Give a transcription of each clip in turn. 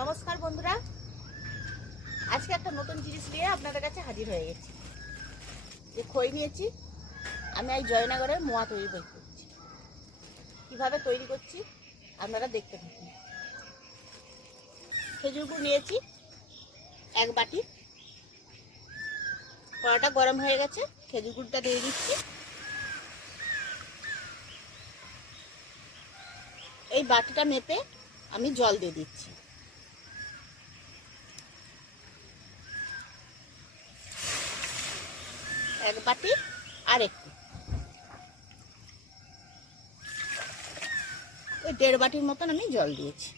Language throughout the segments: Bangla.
নমস্কার বন্ধুরা, আজকে একটা নতুন জিনিস নিয়ে আপনাদের কাছে হাজির হয়ে গেছি। যে খই নিয়েছি, আমি এই জয়নগরে মোয়া তৈরি করছি। কিভাবে তৈরি করছি আপনারা দেখতে থাকুন। খেজুর গুড় নিয়েছি এক বাটি। কড়াটা গরম হয়ে গেছে, খেজুর গুড়টা দিয়ে দিচ্ছি। এই বাটিটা মেপে আমি জল দিয়ে দিচ্ছি। এক বাটি আর একটু, ওই 1.5 বাটির মতন আমি জল দিয়েছি।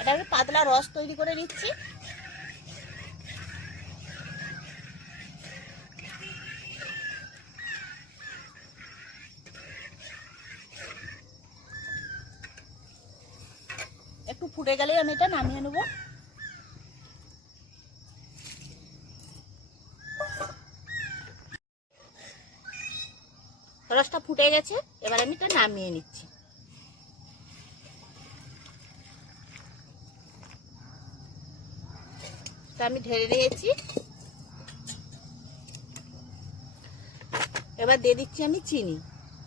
এটা আমি পাতলা রস তৈরি করে নিচ্ছি। একটু ফুটে গেলেই আমি এটা নামিয়ে নেব। রসটা ফুটে গেছে, এবার আমি এটা নামিয়ে নিচ্ছি। আমি ঢেলে নিয়েছি। এবার দিয়ে দিচ্ছি আমি চিনি,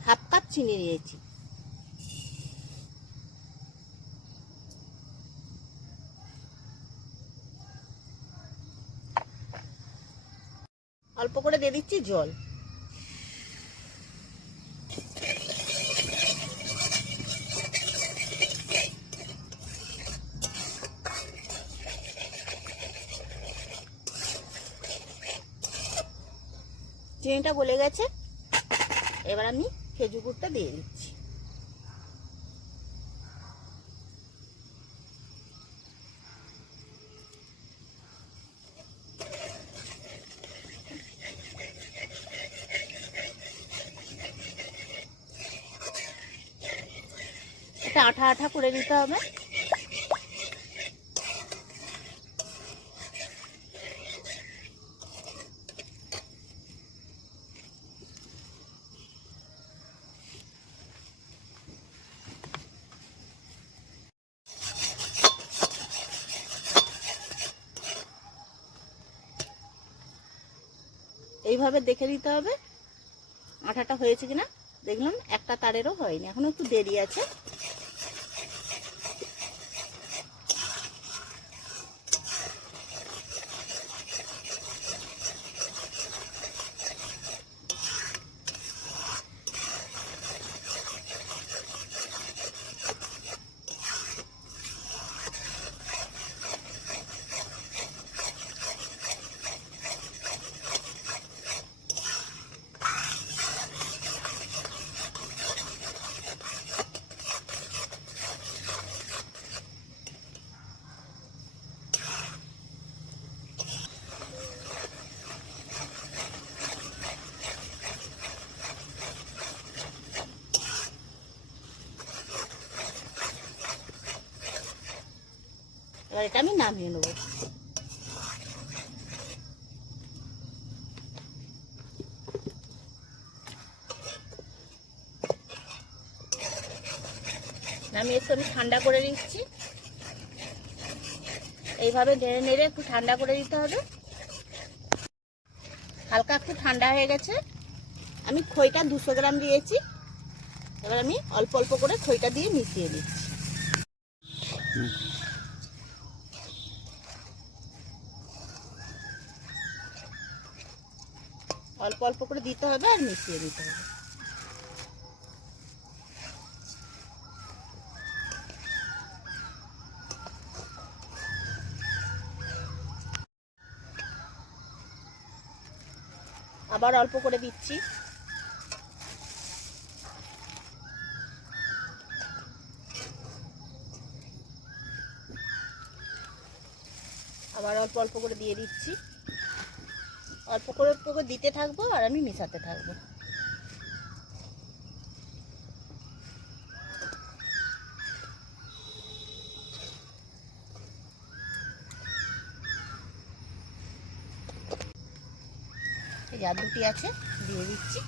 1/2 কাপ চিনি নিয়েছি। অল্প করে দিয়ে দিচ্ছি জল। চিনিটা গলে গেছে, এবার আমি খেজুর গুড়টা দিয়ে দিচ্ছি। এটা আঠা আঠা করে দিতে হবে। এইভাবে দেখে নিতে হবে আঠাটা হয়েছে কিনা। দেখলাম একটা তারেরও হয়নি, এখনো একটু দেরি আছে। এবার এটা আমি নামিয়ে নেব। নামিয়ে এসে আমি ঠান্ডা করে নিচ্ছি। এইভাবে নেড়ে নেড়ে একটু ঠান্ডা করে দিতে হবে। হালকা একটু ঠান্ডা হয়ে গেছে। আমি খইটা 200 গ্রাম দিয়েছি। এবার আমি অল্প অল্প করে খইটা দিয়ে মিশিয়ে দিচ্ছি। অল্প অল্প করে দিতে হবে আর মিশিয়ে দিতে হবে। আবার অল্প করে দিচ্ছি। আবার অল্প অল্প করে দিয়ে দিচ্ছি। অল্প করে দিতে থাকবো আর আমি মেশাতে থাকবো। এই আর দুটি আছে, দিয়ে দিচ্ছি।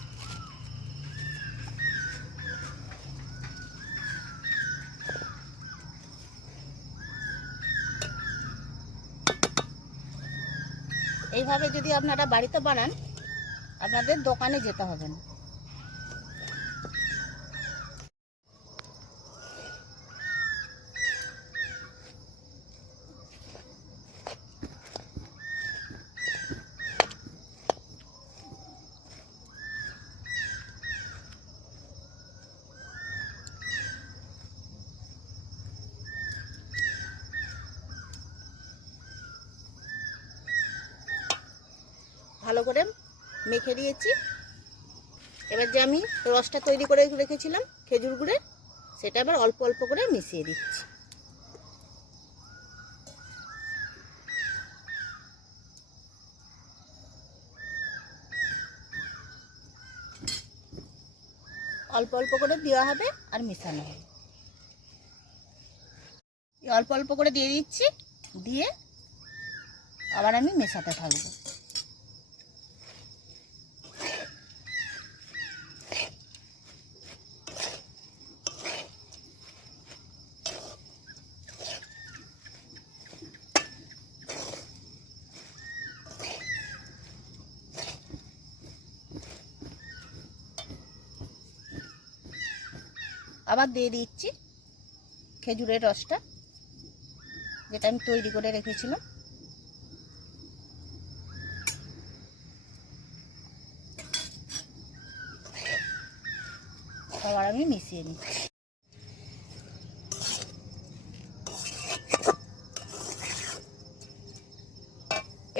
এইভাবে যদি আপনারা বাড়িতে বানান, আপনাদের দোকানে যেতে হবে না। ভালো করে মেখে দিয়েছি। এবার যে আমি রসটা তৈরি করে রেখেছিলাম খেজুর গুড়ের, সেটা আবার অল্প অল্প করে মিশিয়ে দিচ্ছি। অল্প অল্প করে দেওয়া হবে আর মেশানো হবে। অল্প অল্প করে দিয়ে দিচ্ছি, দিয়ে আবার আমি মেশাতে থাকবো। আবার দিয়ে দিচ্ছি খেজুরের রসটা, যেটা আমি তৈরি করে রেখেছিলাম। আবার আমি মিশিয়ে নিচ্ছি।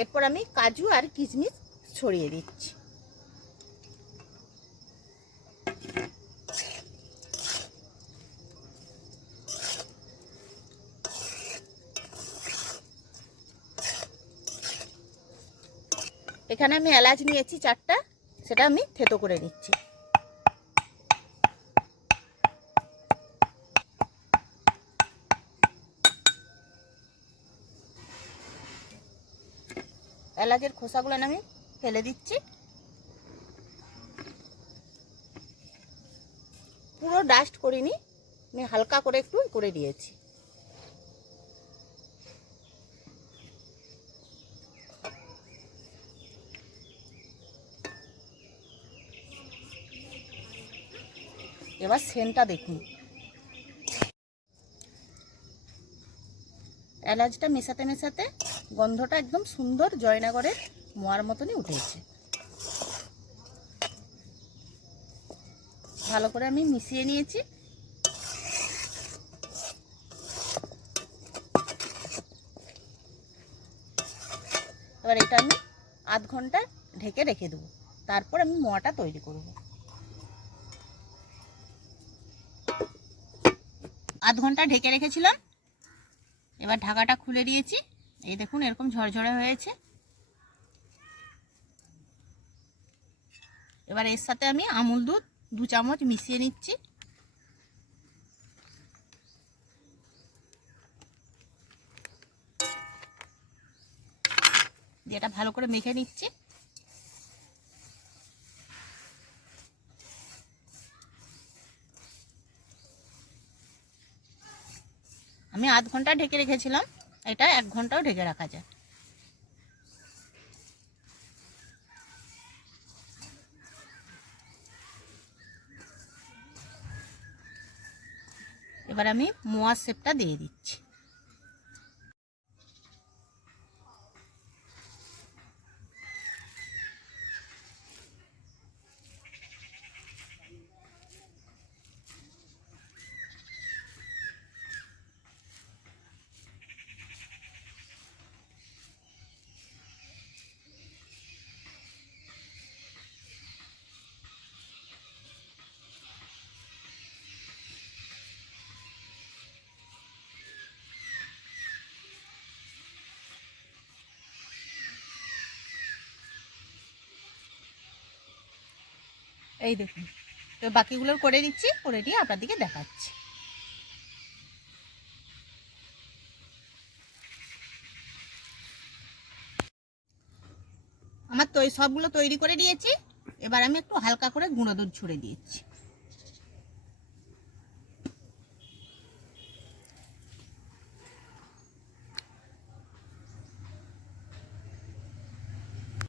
এরপর আমি কাজু আর কিশমিশ ছড়িয়ে দিচ্ছি। এখানে আমি এলাচ নিয়েছি 4টা, সেটা আমি থেতো করে নিচ্ছি। এলাচের খোসাগুলো আমি ফেলে দিচ্ছি। পুরো ডাস্ট করিনি, আমি হালকা করে একটু করে দিয়েছি। এবার সেন্টটা দেখুন। এলাচটা মেশাতে মেশাতে গন্ধটা একদম সুন্দর জয়নগরের মোয়ার মতনই উঠেছে। ভালো করে আমি মিশিয়ে নিয়েছি। এবার এটা আমি আধ ঘন্টা ঢেকে রেখে দেবো, তারপর আমি মোয়াটা তৈরি করব। আধ ঘন্টা ঢেকে রেখেছিলাম, এবার ঢাকাটা খুলে দিয়েছি। এই দেখুন এরকম ঝরঝরে হয়েছে। এবার এর সাথে আমি আমুল দুধ 2 চামচ মিশিয়ে নিচ্ছি। দিয়ে এটা ভালো করে মেখে নিচ্ছি। আমি আধ ঘন্টা ঢেকে রেখেছিলাম, এটা 1 ঘন্টাও ঢেকে রাখা যায়। এবার আমি মোয়ার শেপটা দিয়ে দিচ্ছি। এই দেখুন, তো বাকিগুলো করে দিচ্ছি, করে দিয়ে আপনাদেরকে দেখাচ্ছি। আমার তো সবগুলো তৈরি করে দিয়েছি। এবার আমি একটু হালকা করে গুঁড়ো দুধ ছড়িয়ে দিয়েছি।